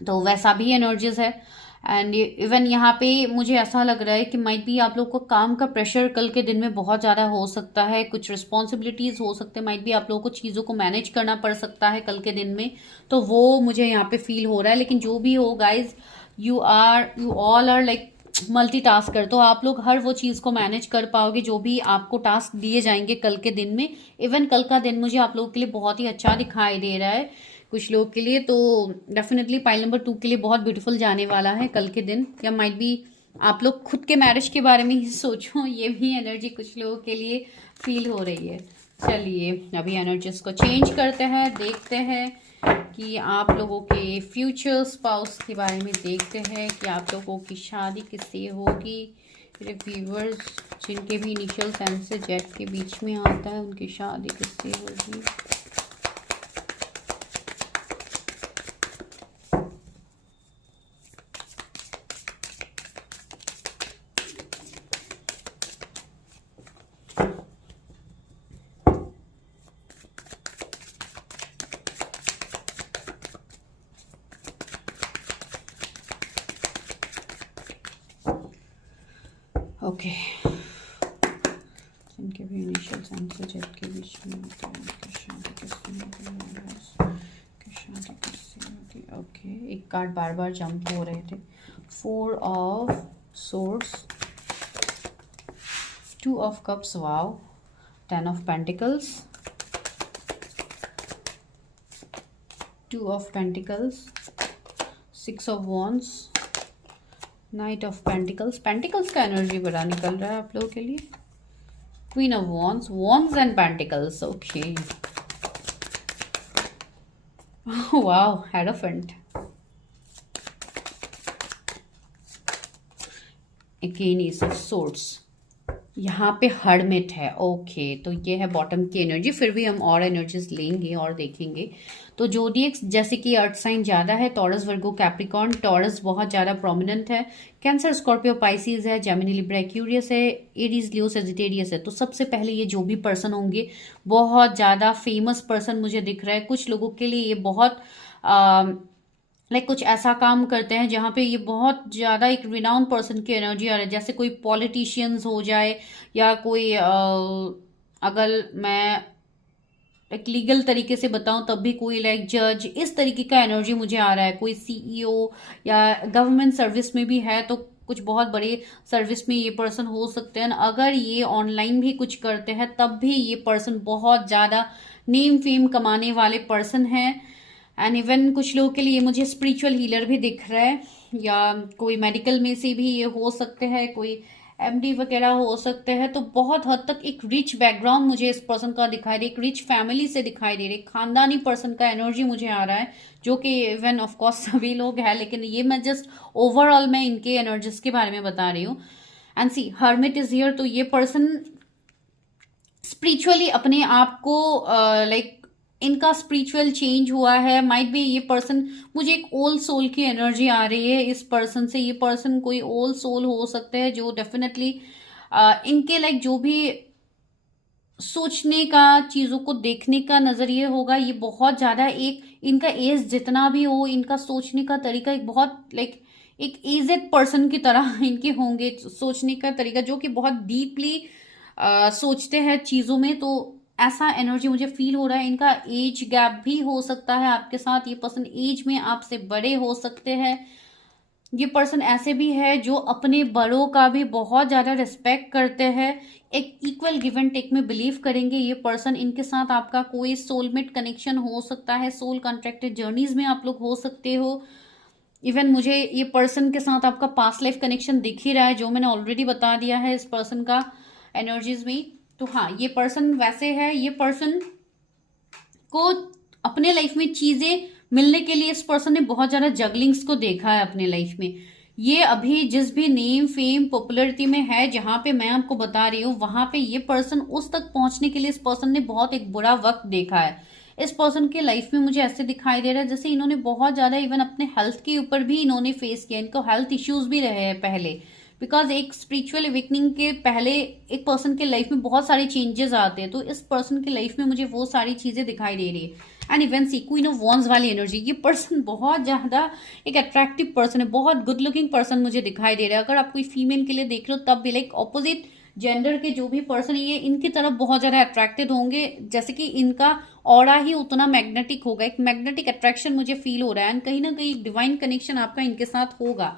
तो वैसा भी एनर्जीज है। एंड इवन यहाँ पे मुझे ऐसा लग रहा है कि माइट भी आप लोग को काम का प्रेशर कल के दिन में बहुत ज़्यादा हो सकता है, कुछ रिस्पॉन्सिबिलिटीज़ हो सकते हैं, माइट भी आप लोगों को चीज़ों को मैनेज करना पड़ सकता है कल के दिन में, तो वो मुझे यहाँ पे फील हो रहा है। लेकिन जो भी हो guys, you all are like multitasker, तो आप लोग हर वो चीज़ को मैनेज कर पाओगे जो भी आपको टास्क दिए जाएंगे कल के दिन में। इवन कल का दिन मुझे आप लोगों के लिए बहुत ही अच्छा दिखाई दे रहा है कुछ लोग के लिए, तो डेफिनेटली पाइल नंबर 2 के लिए बहुत ब्यूटीफुल जाने वाला है कल के दिन। या माइट भी आप लोग खुद के मैरिज के बारे में ही सोचो, ये भी एनर्जी कुछ लोगों के लिए फील हो रही है। चलिए अभी एनर्जीज को चेंज करते हैं, देखते हैं कि आप लोगों के फ्यूचर स्पाउस के बारे में देखते हैं कि आप लोगों की शादी किससे होगी। व्यूअर्स जिनके भी इनिशियल सेंस से जेड के बीच में आता है, उनकी शादी किससे होगी। ओके, जिनके भी इनिशियल सेंस से जेड के बीच में होता है, उनकी शादी किससे होगी। ओके, एक कार्ड बार बार जंप हो रहे थे। 4 of swords, 2 of cups, wow, 10 of pentacles, 2 of pentacles, 6 of wands, night of pentacles. Pentacles का एनर्जी बड़ा निकल रहा है आप लोगों के लिए। Queen of wands, wands and pentacles, okay, wow, hierophant, again S of swords, यहाँ पे हर्मिट है। ओके, तो ये है बॉटम की एनर्जी, फिर भी हम और एनर्जीज लेंगे और देखेंगे। तो जोडिएक्स जैसे कि अर्थ साइन ज़्यादा है, टॉरस, वर्गो, कैप्रिकॉर्न। टॉरस बहुत ज़्यादा प्रोमिनेंट है, कैंसर, स्कॉर्पियो, पाइसिस है, जेमिनी, लिब्रा, एक्यूरियस है, एरीज, लियो, सेजिटेरियस है। तो सबसे पहले ये जो भी पर्सन होंगे, बहुत ज़्यादा फेमस पर्सन मुझे दिख रहा है। कुछ लोगों के लिए ये बहुत लाइक कुछ ऐसा काम करते हैं जहाँ पे ये बहुत ज़्यादा एक रिनाउंड पर्सन की एनर्जी आ रही है, जैसे कोई पॉलिटिशियंस हो जाए या कोई अगर मैं एक लीगल तरीके से बताऊं तब भी कोई लाइक जज, इस तरीके का एनर्जी मुझे आ रहा है। कोई सीईओ या गवर्नमेंट सर्विस में भी है तो कुछ बहुत बड़े सर्विस में ये पर्सन हो सकते हैं। अगर ये ऑनलाइन भी कुछ करते हैं तब भी ये पर्सन बहुत ज़्यादा नेम फेम कमाने वाले पर्सन हैं। एंड इवन कुछ लोगों के लिए मुझे स्पिरिचुअल हीलर भी दिख रहा है, या कोई मेडिकल में से भी ये हो सकते हैं, कोई एमडी वगैरह हो सकते हैं। तो बहुत हद तक एक रिच बैकग्राउंड मुझे इस पर्सन का दिखाई दे, एक रिच फैमिली से दिखाई दे रही, खानदानी पर्सन का एनर्जी मुझे आ रहा है, जो कि इवन ऑफ कोर्स सभी लोग हैं, लेकिन ये मैं जस्ट ओवरऑल मैं इनके एनर्जीज के बारे में बता रही हूँ। And see hermit is here, तो ये पर्सन स्पिरिचुअली अपने आप को लाइक इनका स्पिरिचुअल चेंज हुआ है। माइट बी ये पर्सन, मुझे एक ओल्ड सोल की एनर्जी आ रही है इस पर्सन से। ये पर्सन कोई ओल्ड सोल हो सकते हैं जो डेफिनेटली इनके लाइक जो भी सोचने का, चीजों को देखने का नजरिए होगा, ये बहुत ज्यादा एक इनका एज जितना भी हो, इनका सोचने का तरीका एक बहुत लाइक एक एजेड पर्सन की तरह इनके होंगे सोचने का तरीका, जो कि बहुत डीपली सोचते हैं चीजों में। तो ऐसा एनर्जी मुझे फील हो रहा है। इनका एज गैप भी हो सकता है आपके साथ, ये पर्सन एज में आपसे बड़े हो सकते हैं। ये पर्सन ऐसे भी है जो अपने बड़ों का भी बहुत ज्यादा रिस्पेक्ट करते हैं, एक इक्वल गिव एंड टेक में बिलीव करेंगे ये पर्सन। इनके साथ आपका कोई सोलमेट कनेक्शन हो सकता है, सोल कॉन्ट्रैक्टेड जर्नीज में आप लोग हो सकते हो। इवन मुझे ये पर्सन के साथ आपका पास्ट लाइफ कनेक्शन दिख ही रहा है, जो मैंने ऑलरेडी बता दिया है इस पर्सन का एनर्जीज में। तो हाँ, ये पर्सन वैसे है, ये पर्सन को अपने लाइफ में चीजें मिलने के लिए इस पर्सन ने बहुत ज्यादा जगलिंग्स को देखा है अपने लाइफ में। ये अभी जिस भी नेम फेम पॉपुलरिटी में है, जहां पे मैं आपको बता रही हूँ, वहां पे ये पर्सन उस तक पहुंचने के लिए इस पर्सन ने बहुत एक बुरा वक्त देखा है। इस पर्सन के लाइफ में मुझे ऐसे दिखाई दे रहा है जैसे इन्होंने बहुत ज्यादा इवन अपने हेल्थ के ऊपर भी इन्होंने फेस किया, इनको हेल्थ इश्यूज भी रहे हैं पहले। बिकॉज एक स्पिरिचुअल अवेकनिंग के पहले एक पर्सन के लाइफ में बहुत सारे चेंजेस आते हैं, तो इस पर्सन के लाइफ में मुझे वो सारी चीजें दिखाई दे रही है। And even see queen of wands वाली एनर्जी, ये पर्सन बहुत ज्यादा एक अट्रैक्टिव पर्सन है, बहुत गुड लुकिंग पर्सन मुझे दिखाई दे रहा है। अगर आप कोई फीमेल के लिए देख रहे हो तब भी लाइक ऑपोजिट जेंडर के जो भी पर्सन है ये इनकी तरफ बहुत ज्यादा अट्रैक्टेड होंगे, जैसे कि इनका ऑरा ही उतना मैग्नेटिक होगा, एक मैग्नेटिक अट्रैक्शन मुझे फील हो रहा है। एंड कहीं ना कहीं डिवाइन कनेक्शन आपका इनके साथ होगा।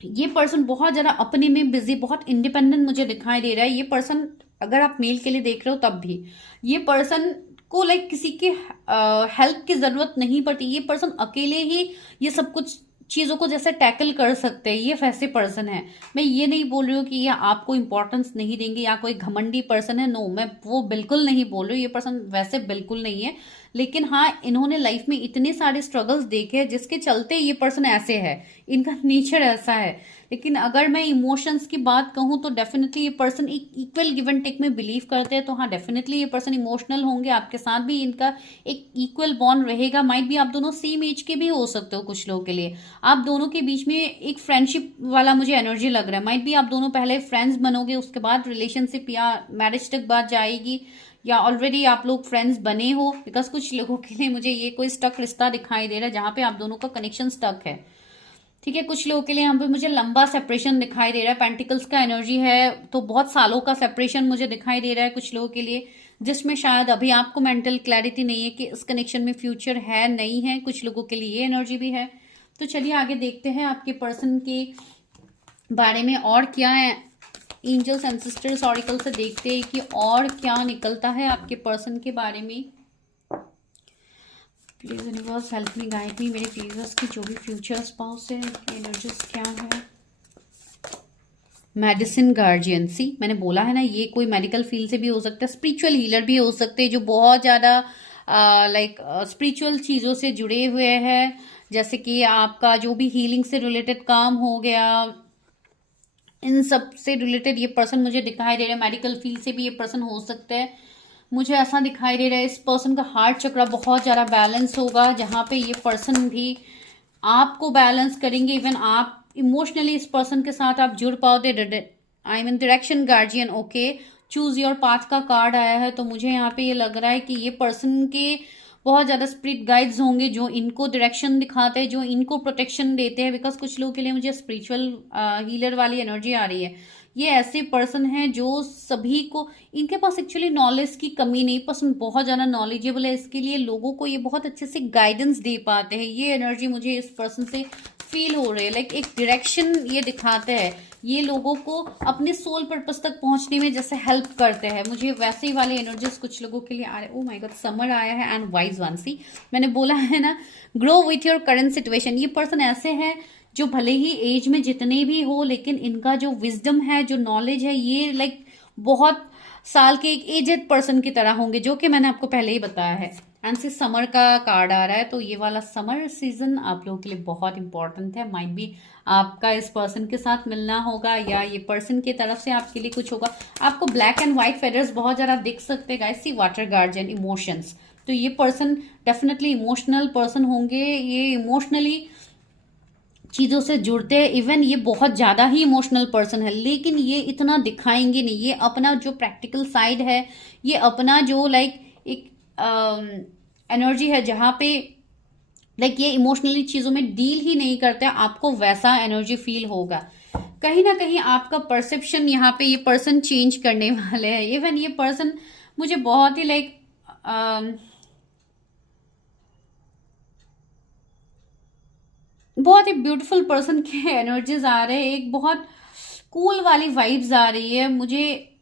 ये पर्सन बहुत ज्यादा अपने में बिजी, बहुत इंडिपेंडेंट मुझे दिखाई दे रहा है। ये पर्सन अगर आप मेल के लिए देख रहे हो तब भी ये पर्सन को लाइक किसी के हेल्प की जरूरत नहीं पड़ती, ये पर्सन अकेले ही ये सब कुछ चीजों को जैसे टैकल कर सकते हैं, ये वैसे पर्सन है। मैं ये नहीं बोल रही हूँ कि ये आपको इंपॉर्टेंस नहीं देंगे या कोई घमंडी पर्सन है, नो, मैं वो बिल्कुल नहीं बोल रही हूँ। ये पर्सन वैसे बिल्कुल नहीं है, लेकिन हाँ, इन्होंने लाइफ में इतने सारे स्ट्रगल्स देखे हैं जिसके चलते ये पर्सन ऐसे है, इनका नेचर ऐसा है। लेकिन अगर मैं इमोशंस की बात कहूँ तो डेफिनेटली ये पर्सन एक इक्वल गिव एंड टेक में बिलीव करते हैं। तो हाँ, डेफिनेटली ये पर्सन इमोशनल होंगे, आपके साथ भी इनका एक इक्वल बॉन्ड रहेगा। माइट भी आप दोनों सेम एज के भी हो सकते हो, कुछ लोगों के लिए आप दोनों के बीच में एक फ्रेंडशिप वाला मुझे एनर्जी लग रहा है। माइट भी आप दोनों पहले फ्रेंड्स बनोगे, उसके बाद रिलेशनशिप या मैरिज तक बात जाएगी, या ऑलरेडी आप लोग फ्रेंड्स बने हो। बिकॉज कुछ लोगों के लिए मुझे ये कोई स्टक रिश्ता दिखाई दे रहा है जहां पे आप दोनों का कनेक्शन स्टक है, ठीक है। कुछ लोगों के लिए यहाँ पे मुझे लंबा सेपरेशन दिखाई दे रहा है, पेंटिकल्स का एनर्जी है, तो बहुत सालों का सेपरेशन मुझे दिखाई दे रहा है कुछ लोगों के लिए, जिसमें शायद अभी आपको मेंटल क्लैरिटी नहीं है कि इस कनेक्शन में फ्यूचर है नहीं है। कुछ लोगों के लिए ये एनर्जी भी है। तो चलिए आगे देखते हैं आपके पर्सन के बारे में और क्या है। एंजल्स एंसेस्टर्स ऑरिकल से देखते हैं कि और क्या निकलता है आपके पर्सन के बारे में। Please universe help me, guide मी, मेरे प्लीजर्स की जो भी फ्यूचर स्पाउस है एनर्जीज क्या है। मेडिसिन गार्जियन, सी मैंने बोला है ना, ये कोई मेडिकल फील्ड से भी हो सकता है, स्पिरिचुअल हीलर भी हो सकते हैं जो बहुत ज़्यादा लाइक स्पिरिचुअल चीज़ों से जुड़े हुए हैं, जैसे कि आपका जो भी हीलिंग से रिलेटेड काम हो गया, इन सब से रिलेटेड ये पर्सन मुझे दिखाई दे रहा है। मेडिकल फील्ड से भी ये पर्सन हो सकता है, मुझे ऐसा दिखाई दे रहा है। इस पर्सन का हार्ट चक्र बहुत ज़्यादा बैलेंस होगा, जहाँ पे ये पर्सन भी आपको बैलेंस करेंगे। इवन आप इमोशनली इस पर्सन के साथ आप जुड़ पाओगे। I mean direction guardian, okay, choose your path का कार्ड आया है, तो मुझे यहाँ पे ये लग रहा है कि ये पर्सन के बहुत ज़्यादा स्पिरिट गाइड्स होंगे जो इनको डायरेक्शन दिखाते हैं, जो इनको प्रोटेक्शन देते हैं। बिकॉज कुछ लोगों के लिए मुझे स्पिरिचुअल हीलर वाली एनर्जी आ रही है। ये ऐसे पर्सन हैं जो सभी को, इनके पास एक्चुअली नॉलेज की कमी नहीं, पर्सन बहुत ज़्यादा नॉलेजेबल है, इसके लिए लोगों को ये बहुत अच्छे से गाइडेंस दे पाते हैं। ये एनर्जी मुझे इस पर्सन से फील हो रही है। लाइक एक डायरेक्शन ये दिखाते हैं, ये लोगों को अपने सोल पर्पस तक पहुंचने में जैसे हेल्प करते हैं। मुझे वैसे ही वाले एनर्जीज कुछ लोगों के लिए आ रहे हैं। ओ माय गॉड, समर आया है एंड वाइज वन। सी मैंने बोला है ना, grow with your current situation. ये पर्सन ऐसे हैं जो भले ही एज में जितने भी हो, लेकिन इनका जो विजडम है, जो नॉलेज है, ये लाइक बहुत साल के एक एजेड पर्सन की तरह होंगे, जो कि मैंने आपको पहले ही बताया है। एंड से समर का कार्ड आ रहा है, तो ये वाला समर सीजन आप लोगों के लिए बहुत इंपॉर्टेंट है। माइट बी आपका इस पर्सन के साथ मिलना होगा, या ये पर्सन की तरफ से आपके लिए कुछ होगा। आपको ब्लैक एंड व्हाइट फेदर्स बहुत ज्यादा दिख सकते हैं गाइस। सी वाटर गार्जियन, इमोशंस। तो ये पर्सन डेफिनेटली इमोशनल पर्सन होंगे। ये इमोशनली चीजों से जुड़ते हैं। इवन ये बहुत ज्यादा ही इमोशनल पर्सन है, लेकिन ये इतना दिखाएंगे नहीं। ये अपना जो प्रैक्टिकल साइड है, ये अपना जो लाइक एक एनर्जी है जहां पे लाइक ये इमोशनली चीजों में डील ही नहीं करते, आपको वैसा एनर्जी फील होगा। कहीं ना कहीं आपका परसेप्शन यहाँ पे ये पर्सन चेंज करने वाले हैं। इवन ये पर्सन मुझे बहुत ही लाइक बहुत ही ब्यूटीफुल पर्सन के एनर्जीज आ रहे हैं। एक बहुत कूल वाली वाइब्स आ रही है। मुझे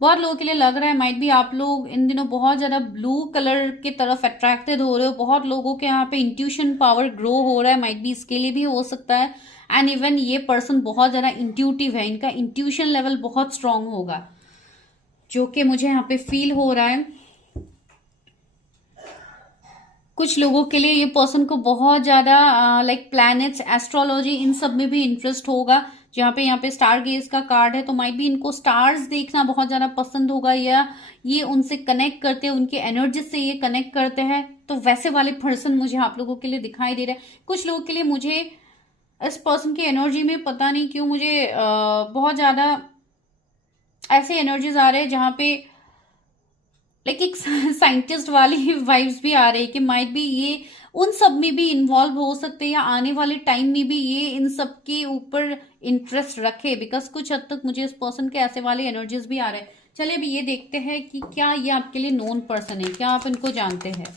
बहुत लोगों के लिए लग रहा है माइट भी आप लोग इन दिनों बहुत ज्यादा ब्लू कलर की तरफ अट्रैक्टेड हो रहे हो। बहुत लोगों के यहाँ पे इंट्यूशन पावर ग्रो हो रहा है, माइट भी इसके लिए भी हो सकता है। एंड इवन ये पर्सन बहुत ज्यादा इंट्यूटिव है, इनका इंट्यूशन लेवल बहुत स्ट्रांग होगा, जो कि मुझे यहाँ पे फील हो रहा है। कुछ लोगों के लिए ये पर्सन को बहुत ज्यादा लाइक प्लैनेट्स, एस्ट्रोलॉजी, इन सब में भी इंटरेस्ट होगा। जहाँ पे यहाँ पे स्टार गेज का कार्ड है, तो माइट भी इनको स्टार्स देखना बहुत ज्यादा पसंद होगा, या ये उनसे कनेक्ट करते हैं, उनके एनर्जी से ये कनेक्ट करते हैं। तो वैसे वाले पर्सन मुझे आप लोगों के लिए दिखाई दे रहे हैं। कुछ लोगों के लिए मुझे इस पर्सन की एनर्जी में पता नहीं क्यों मुझे बहुत ज्यादा ऐसे एनर्जीज आ रहे हैं जहाँ पे लाइक एक साइंटिस्ट वाली वाइब्स भी आ रही है कि माइट भी ये उन सब में भी इन्वॉल्व हो सकते हैं, या आने वाले टाइम में भी ये इन सब के ऊपर इंटरेस्ट रखे। बिकॉज कुछ हद तक मुझे इस पर्सन के ऐसे वाले एनर्जीज भी आ रहे हैं। चलिए अभी ये देखते हैं कि क्या ये आपके लिए नोन पर्सन है, क्या आप इनको जानते हैं,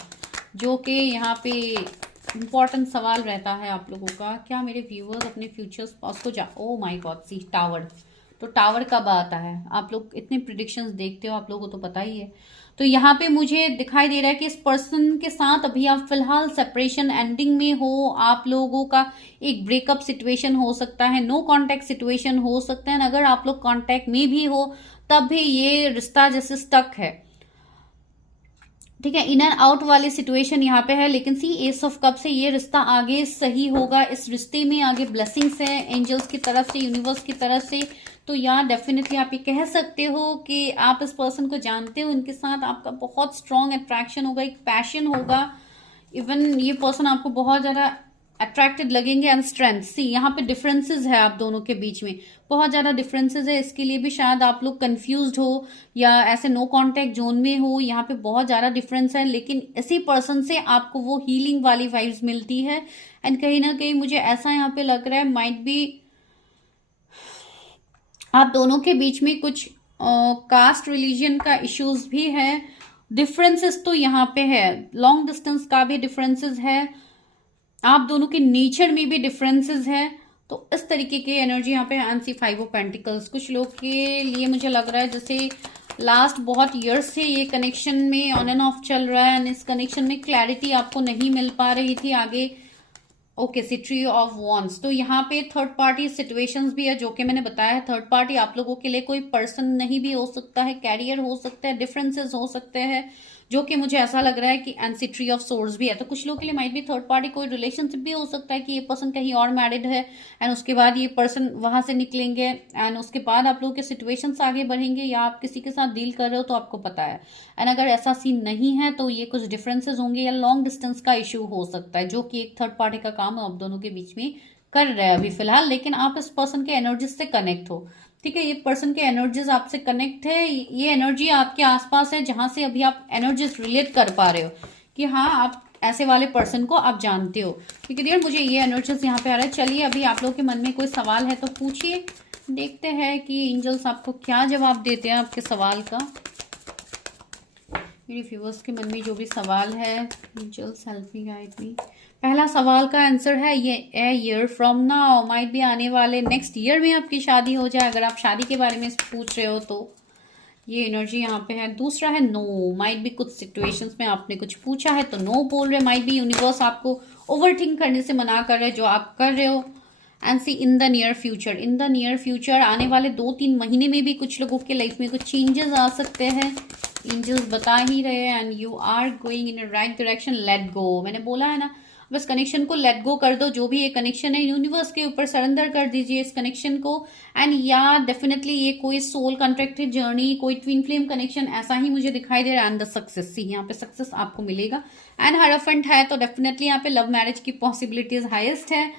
जो कि यहाँ पे इंपॉर्टेंट सवाल रहता है आप लोगों का। क्या मेरे व्यूअर्स अपने फ्यूचर स्पाउस को oh my god, see tower. तो टावर कब आता है? आप लोग इतने प्रिडिक्शंस देखते हो, आप लोगों को तो पता ही है। तो यहाँ पे मुझे दिखाई दे रहा है कि इस पर्सन के साथ अभी आप फिलहाल सेपरेशन एंडिंग में हो। आप लोगों का एक ब्रेकअप सिचुएशन हो सकता है, नो कांटेक्ट सिचुएशन हो सकता है। अगर आप लोग कांटेक्ट में भी हो तब भी ये रिश्ता जैसे स्टक है, ठीक है, इन एंड आउट वाली सिचुएशन यहाँ पे है। लेकिन सी एस ऑफ कप से ये रिश्ता आगे सही होगा। इस रिश्ते में आगे ब्लेसिंग्स है एंजल्स की तरफ से, यूनिवर्स की तरफ से। तो यहाँ डेफिनेटली आप ये कह सकते हो कि आप इस पर्सन को जानते हो, इनके साथ आपका बहुत स्ट्रॉन्ग अट्रैक्शन होगा, एक पैशन होगा। इवन ये पर्सन आपको बहुत ज्यादा अट्रैक्टेड लगेंगे। एंड स्ट्रेंथ, सी यहाँ पे डिफरेंसेस है आप दोनों के बीच में, बहुत ज्यादा डिफरेंसेस है। इसके लिए भी शायद आप लोग कंफ्यूज्ड हो, या ऐसे नो कांटेक्ट जोन में हो। यहाँ पे बहुत ज्यादा डिफरेंस है, लेकिन इसी पर्सन से आपको वो हीलिंग वाली वाइब्स मिलती है। एंड कहीं ना कहीं मुझे ऐसा यहाँ पे लग रहा है माइट भी आप दोनों के बीच में कुछ कास्ट रिलीजन का इश्यूज भी है। डिफरेंसेस तो यहाँ पे है, लॉन्ग डिस्टेंस का भी डिफरेंसेस है, आप दोनों के नेचर में भी डिफरेंसेस है। तो इस तरीके की एनर्जी यहाँ पे एंड 5 ऑफ पेंटिकल्स। कुछ लोग के लिए मुझे लग रहा है जैसे लास्ट बहुत ईयर्स से ये कनेक्शन में ऑन एंड ऑफ चल रहा है, एंड इस कनेक्शन में क्लैरिटी आपको नहीं मिल पा रही थी आगे। Okay, see three of wands. तो यहाँ पे थर्ड पार्टी सिचुएशंस भी है, जो कि मैंने बताया है। थर्ड पार्टी आप लोगों के लिए कोई पर्सन नहीं भी हो सकता है, कैरियर हो सकता है, डिफरेंसेस हो सकते हैं, जो कि मुझे ऐसा लग रहा है कि एंड ट्री ऑफ सोर्स भी है। तो कुछ लोगों के लिए माइट भी थर्ड पार्टी कोई रिलेशनशिप भी हो सकता है कि ये पर्सन कहीं और मैरिड है, एंड उसके बाद ये पर्सन वहां से निकलेंगे, एंड उसके बाद आप लोगों के सिचुएशंस आगे बढ़ेंगे, या आप किसी के साथ डील कर रहे हो तो आपको पता है। एंड अगर ऐसा सीन नहीं है तो ये कुछ डिफरेंसेस होंगे, या लॉन्ग डिस्टेंस का इश्यू हो सकता है, जो कि एक थर्ड पार्टी का काम आप दोनों के बीच में कर रहे हैं अभी फिलहाल। लेकिन आप इस पर्सन के एनर्जीज से कनेक्ट हो, ठीक है, ये पर्सन के एनर्जीज आपसे कनेक्ट है, ये एनर्जी आपके आसपास है जहां से अभी आप एनर्जीज रिलेट कर पा रहे हो। कि हाँ आप ऐसे वाले पर्सन को आप जानते हो। क्योंकि डियर मुझे ये एनर्जीज यहाँ पे आ रहा है। चलिए अभी आप लोगों के मन में कोई सवाल है तो पूछिए, देखते हैं कि एंजल्स आपको क्या जवाब देते हैं आपके सवाल का। मेरे व्यूअर्स के मन में जो भी सवाल है, angels help me guide me. पहला सवाल का आंसर है ये a year from now, might भी आने वाले नेक्स्ट ईयर में आपकी शादी हो जाए। अगर आप शादी के बारे में पूछ रहे हो तो ये एनर्जी यहाँ पे है। दूसरा है नो, माइट भी कुछ सिचुएशंस में आपने कुछ पूछा है तो नो बोल रहे, माइट भी यूनिवर्स आपको ओवरथिंक करने से मना कर रहे जो आप कर रहे हो। And see in the near future, in the near future आने वाले 2-3 महीने में भी कुछ लोगों के लाइफ में कुछ चेंजेस आ सकते हैं, एंजल्स बता ही रहे हैं। And you are going in right direction, let go. मैंने बोला है ना, बस कनेक्शन को लेट गो कर दो। जो भी ये कनेक्शन है यूनिवर्स के ऊपर सरेंडर कर दीजिए इस कनेक्शन को। एंड या डेफिनेटली ये कोई सोल कॉन्ट्रैक्टेड जर्नी, कोई ट्विन फ्लेम कनेक्शन ऐसा ही मुझे दिखाई दे रहा है। एंड द सक्सेस, सी यहाँ पे सक्सेस आपको मिलेगा। एंड हराफंट है तो डेफिनेटली यहाँ पे लव मैरिज की पॉसिबिलिटीज हाईएस्ट है।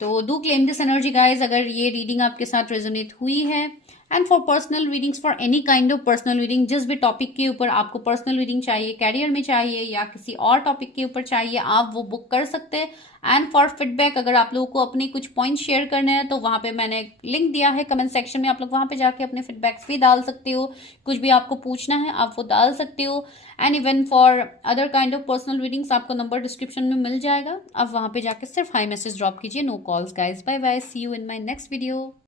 तो do claim this energy guys अगर ये रीडिंग आपके साथ रेजोनेट हुई है। And for personal readings, for any kind of personal reading, जिस भी टॉपिक के ऊपर आपको पर्सनल रीडिंग चाहिए, कैरियर में चाहिए या किसी और टॉपिक के ऊपर चाहिए, आप वो बुक कर सकते हैं। एंड फॉर फीडबैक, अगर आप लोगों को अपने कुछ पॉइंट्स शेयर करने हैं तो वहाँ पे मैंने लिंक दिया है कमेंट सेक्शन में, आप लोग वहाँ पे जाके अपने फीडबैक्स भी डाल सकते हो। कुछ भी आपको पूछना है आप वो डाल सकते हो। And even for other kind of personal readings आपको नंबर डिस्क्रिप्शन में मिल जाएगा, आप वहाँ पे जाके सिर्फ हाई मैसेज ड्रॉप कीजिए, no calls guys. Bye bye, see you in my next video.